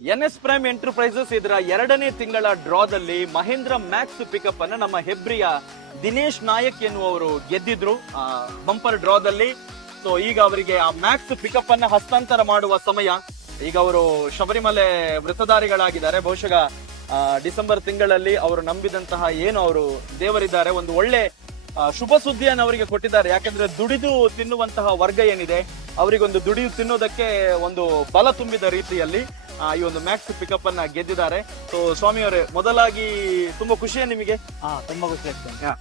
N S prime enterprises ಇದರ 2ನೇ ತಿಂಗಳ ಡ್ರಾದಲ್ಲಿ ಮಹೇಂದ್ರ ಮ್ಯಾಕ್ಸ್ ಪಿಕಪ್ ಅನ್ನ ನಮ್ಮ ಹೆಬ್ರಿಯ ದಿನೇಶ್ ನಾಯಕ್ ಎನ್ನುವರು ಗೆದ್ದಿದ್ರು ಬಂಪರ್ ಡ್ರಾದಲ್ಲಿ. ಸೊ ಈಗ ಅವರಿಗೆ ಆ ಮ್ಯಾಕ್ಸ್ ಪಿಕಪ್ ಅನ್ನ ಹಸ್ತಾಂತರ ಮಾಡುವ ಸಮಯ. ಈಗ ಅವರು ಶಬರಿಮಲೆ ವೃತಧಾರಿಗಳಾಗಿದ್ದಾರೆ. ಬಹುಶಃ ಡಿಸೆಂಬರ್ ತಿಂಗಳಲ್ಲಿ ಅವರು ನಂಬಿದಂತಹ ಏನು ಅವರು ದೇವರಿದ್ದಾರೆ, ಒಂದು ಒಳ್ಳೆ ಶುಭ ಸುದ್ದಿಯನ್ನು ಅವರಿಗೆ ಕೊಟ್ಟಿದ್ದಾರೆ. ಯಾಕಂದ್ರೆ ದುಡಿದು ತಿನ್ನುವಂತಹ ವರ್ಗ ಏನಿದೆ, ಅವರಿಗೊಂದು ದುಡಿದು ತಿನ್ನೋದಕ್ಕೆ ಒಂದು ಬಲ ತುಂಬಿದ ರೀತಿಯಲ್ಲಿ ಈ ಒಂದು ಮ್ಯಾಕ್ಸ್ ಪಿಕಪ್ ಅನ್ನ ಗೆದ್ದಿದ್ದಾರೆ. ಸೊ ಸ್ವಾಮಿ ಅವರೇ, ಮೊದಲಾಗಿ ತುಂಬಾ ಖುಷಿಯಾ ನಿಮಗೆ? ತುಂಬಾ ಖುಷಿ ಆಗ್ತದೆ.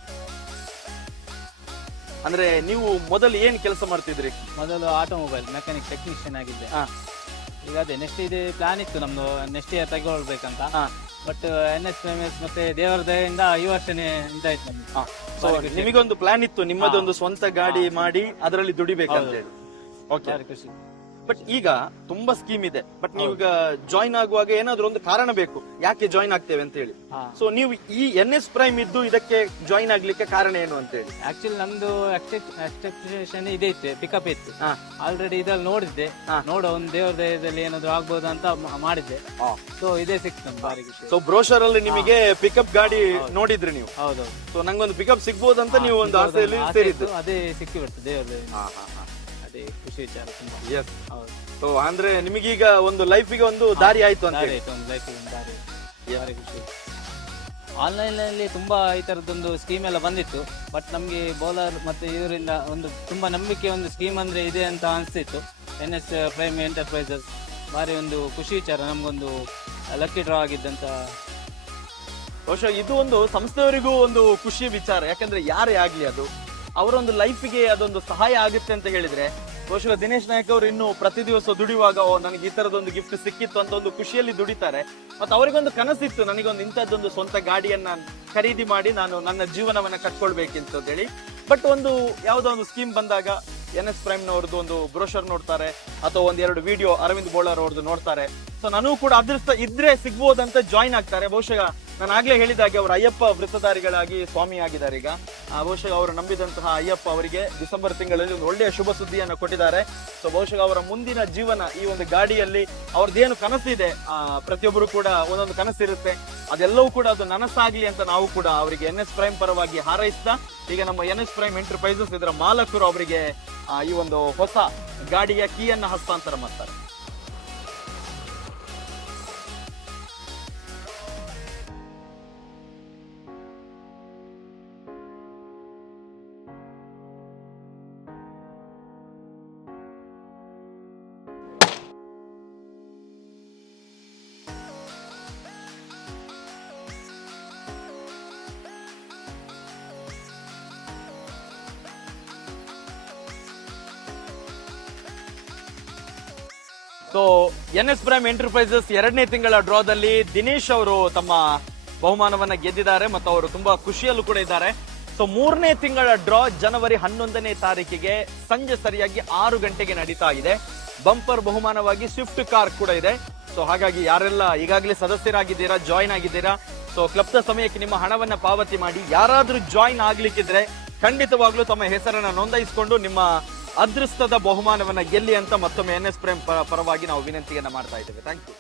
ಅಂದ್ರೆ ನೀವು ಮೊದಲು ಏನ್ ಕೆಲಸ ಮಾಡ್ತಿದ್ರಿ? ಮೊದಲು ಆಟೋಮೊಬೈಲ್ ಮೆಕ್ಯಾನಿಕ್ ಟೆಕ್ನಿಷಿಯನ್ ಆಗಿದ್ದೆ. ಈಗ ಅದೇ ನೆಕ್ಸ್ಟ್ ಇದೆ ಪ್ಲಾನ್ ಇತ್ತು ನಮ್ದು, ನೆಕ್ಸ್ಟ್ ಇಯರ್ ತಗೊಳ್ಬೇಕಂತ. ಬಟ್ NS ಮತ್ತೆ ದೇವರ ದಯೆಯಿಂದ ಈ ವರ್ಷನೇ ಇದಾಯ್ತು ನಮ್ಗೆ. ನಿಮಗೊಂದು ಪ್ಲಾನ್ ಇತ್ತು, ನಿಮ್ಮದೊಂದು ಸ್ವಂತ ಗಾಡಿ ಮಾಡಿ ಅದರಲ್ಲಿ ದುಡಿಬೇಕಂತ ಹೇಳಿ. ಓಕೆ, ಖುಷಿ. ಬಟ್ ಈಗ ತುಂಬಾ ಸ್ಕೀಮ್ ಇದೆ. ಬಟ್ ನೀವೀಗ ಜಾಯಿನ್ ಆಗುವಾಗ ಏನಾದ್ರು ಒಂದು ಕಾರಣ ಬೇಕು, ಯಾಕೆ ಜಾಯಿನ್ ಆಗ್ತೇವೆ ಅಂತ ಹೇಳಿ. ಸೊ ನೀವು ಈ NS ಪ್ರೈಮ್ ಇದ್ದು ಇದಕ್ಕೆ ಜಾಯಿನ್ ಆಗ್ಲಿಕ್ಕೆ ಕಾರಣ ಏನು ಅಂತ ಹೇಳಿ? ಆಕ್ಚುಲಿ ನಮ್ದು ಎಕ್ಸ್ಪೆಕ್ಟೇಷನ್ ಇದೆ ಇತ್ತು, ಪಿಕಪ್ ಇತ್ತು ಆಲ್ರೆಡಿ. ಇದ್ರಲ್ಲಿ ನೋಡಿದ್ದೆ, ನೋಡೋ ಒಂದು ದೇವರ ದಯದಲ್ಲಿ ಏನಾದ್ರು ಆಗ್ಬೋದು ಅಂತ ಮಾಡಿದ್ದೆ. ಸೊ ಇದೇ ಸಿಕ್ತು ನಮ್ಗೆ ಭಾರಿ ಖುಷಿ. ಸೊ ಬ್ರೋಷರ್ ಅಲ್ಲಿ ನಿಮಗೆ ಪಿಕಪ್ ಗಾಡಿ ನೋಡಿದ್ರಿ ನೀವು? ಹೌದೌದು. ಸೊ ನಂಗೊಂದು ಪಿಕಪ್ ಸಿಗ್ಬೋದು ಅಂತ ನೀವು ಒಂದು ಆಸೆಯಲ್ಲಿ ಸೇರಿದ್ದು? ಅದೇ ಸಿಕ್ಕಿ ಬಿಡ್ತು ದೇವರ. ಅದೇ ಖುಷಿ ವಿಚಾರ ತುಂಬಾ. ಎಸ್. ಸೊ ಅಂದ್ರೆ ನಿಮಗೀಗ ಒಂದು ಲೈಫಿಗೆ ಒಂದು ದಾರಿ ಆಯ್ತು ಅಂತ ಹೇಳಿ. ಭಾರಿ ಖುಷಿ. ಆನ್ಲೈನ್ ನಲ್ಲಿ ತುಂಬಾ ಈ ತರದೊಂದು ಸ್ಕೀಮ್ ಎಲ್ಲ ಬಂದಿತ್ತು. ಬಟ್ ನಮ್ಗೆ ಬೌಲರ್ ಮತ್ತೆ ಇದರಿಂದ ಒಂದು ತುಂಬಾ ನಂಬಿಕೆ ಒಂದು ಸ್ಕೀಮ್ ಅಂದ್ರೆ ಇದೆ ಅಂತ ಅನ್ಸಿತ್ತು. NS ಪ್ರೈಮ್ ಎಂಟರ್ಪ್ರೈಸಸ್ ಭಾರಿ ಒಂದು ಖುಷಿ ವಿಚಾರ, ನಮ್ಗೊಂದು ಲಕ್ಕಿ ಡ್ರಾ ಆಗಿದ್ದಂತ. ಬಹುಶಃ ಇದು ಒಂದು ಸಂಸ್ಥೆಯವರಿಗೂ ಒಂದು ಖುಷಿ ವಿಚಾರ. ಯಾಕಂದ್ರೆ ಯಾರೇ ಆಗ್ಲಿ ಅದು ಅವರೊಂದು ಲೈಫಿಗೆ ಅದೊಂದು ಸಹಾಯ ಆಗುತ್ತೆ ಅಂತ ಹೇಳಿದ್ರೆ, ಬಹುಶಃ ದಿನೇಶ್ ನಾಯಕ್ ಅವರು ಇನ್ನು ಪ್ರತಿ ದಿವಸ ದುಡಿಯುವಾಗ ನನಗೆ ಈ ತರದೊಂದು ಗಿಫ್ಟ್ ಸಿಕ್ಕಿತ್ತು ಅಂತ ಒಂದು ಖುಷಿಯಲ್ಲಿ ದುಡಿತಾರೆ. ಮತ್ತೆ ಅವರಿಗೊಂದು ಕನಸಿತ್ತು, ನನಗೊಂದು ಇಂಥದ್ದೊಂದು ಸ್ವಂತ ಗಾಡಿಯನ್ನ ಖರೀದಿ ಮಾಡಿ ನಾನು ನನ್ನ ಜೀವನವನ್ನ ಕಟ್ಕೊಳ್ಬೇಕಿಂತ ಹೇಳಿ. ಬಟ್ ಒಂದು ಯಾವುದೋ ಒಂದು ಸ್ಕೀಮ್ ಬಂದಾಗ NS ಪ್ರೈಮ್ ನವರದ್ದು ಒಂದು ಬ್ರೋಷರ್ ನೋಡ್ತಾರೆ, ಅಥವಾ ಒಂದೆರಡು ವಿಡಿಯೋ ಅರವಿಂದ್ ಬೋಳರ್ ಅವ್ರದ್ದು ನೋಡ್ತಾರೆ. ಸೊ ನನಗೂ ಕೂಡ ಅದೃಷ್ಟ ಇದ್ರೆ ಸಿಗ್ಬೋದಂತ ಜಾಯಿನ್ ಆಗ್ತಾರೆ. ಬಹುಶಃ ನಾನು ಆಗ್ಲೇ ಹೇಳಿದಾಗೆ ಅವರು ಅಯ್ಯಪ್ಪ ವೃತ್ತಧಾರಿಗಳಾಗಿ ಸ್ವಾಮಿ ಆಗಿದ್ದಾರೆ ಈಗ. ಬಹುಶಃ ಅವರು ನಂಬಿದಂತಹ ಅಯ್ಯಪ್ಪ ಅವರಿಗೆ ಡಿಸೆಂಬರ್ ತಿಂಗಳಲ್ಲಿ ಒಂದು ಒಳ್ಳೆಯ ಶುಭ ಸುದ್ದಿಯನ್ನು ಕೊಟ್ಟಿದ್ದಾರೆ. ಸೊ ಬಹುಶಃ ಅವರ ಮುಂದಿನ ಜೀವನ ಈ ಒಂದು ಗಾಡಿಯಲ್ಲಿ ಅವ್ರದ್ದೇನು ಕನಸಿದೆ, ಪ್ರತಿಯೊಬ್ಬರು ಕೂಡ ಒಂದೊಂದು ಕನಸಿರುತ್ತೆ, ಅದೆಲ್ಲವೂ ಕೂಡ ಅದು ನನಸಾಗ್ಲಿ ಅಂತ ನಾವು ಕೂಡ ಅವರಿಗೆ NS ಪ್ರೈಮ್ ಪರವಾಗಿ ಹಾರೈಸ್ತಾ, ಈಗ ನಮ್ಮ NS ಪ್ರೈಮ್ ಎಂಟರ್ಪ್ರೈಸಸ್ ಇದರ ಮಾಲಕರು ಅವರಿಗೆ ಈ ಒಂದು ಹೊಸ ಗಾಡಿಯ ಕೀಯನ್ನ ಹಸ್ತಾಂತರ ಮಾಡ್ತಾರೆ. ಸೊ NS ಪ್ರೈಮ್ ಎಂಟರ್ಪ್ರೈಸಸ್ 2ನೇ ತಿಂಗಳ ಡ್ರಾದಲ್ಲಿ ದಿನೇಶ್ ಅವರು ತಮ್ಮ ಬಹುಮಾನವನ್ನ ಗೆದ್ದಿದ್ದಾರೆ ಮತ್ತು ಅವರು ತುಂಬಾ ಖುಷಿಯಲ್ಲೂ ಕೂಡ ಇದ್ದಾರೆ. ಸೊ 3ನೇ ತಿಂಗಳ ಡ್ರಾ ಜನವರಿ 11ನೇ ತಾರೀಕಿಗೆ ಸಂಜೆ ಸರಿಯಾಗಿ 6 ಗಂಟೆಗೆ ನಡೀತಾ ಇದೆ. ಬಂಪರ್ ಬಹುಮಾನವಾಗಿ ಸ್ವಿಫ್ಟ್ ಕಾರ್ ಕೂಡ ಇದೆ. ಸೊ ಹಾಗಾಗಿ ಯಾರೆಲ್ಲ ಈಗಾಗಲೇ ಸದಸ್ಯರಾಗಿದ್ದೀರಾ, ಜಾಯಿನ್ ಆಗಿದ್ದೀರಾ, ಸೊ ಕ್ಲಬ್ನ ಸಮಯಕ್ಕೆ ನಿಮ್ಮ ಹಣವನ್ನ ಪಾವತಿ ಮಾಡಿ. ಯಾರಾದ್ರೂ ಜಾಯಿನ್ ಆಗ್ಲಿಕ್ಕಿದ್ರೆ ಖಂಡಿತವಾಗ್ಲೂ ತಮ್ಮ ಹೆಸರನ್ನ ನೋಂದಾಯಿಸಿಕೊಂಡು ನಿಮ್ಮ ಅದೃಷ್ಟದ ಬಹುಮಾನವನ್ನ ಗೆಲ್ಲಿ ಅಂತ ಮತ್ತೊಮ್ಮೆ NS ಪ್ರೈಮ್ ಪರವಾಗಿ ನಾವು ವಿನಂತಿಯನ್ನ ಮಾಡ್ತಾ ಇದ್ದೇವೆ. Thank you.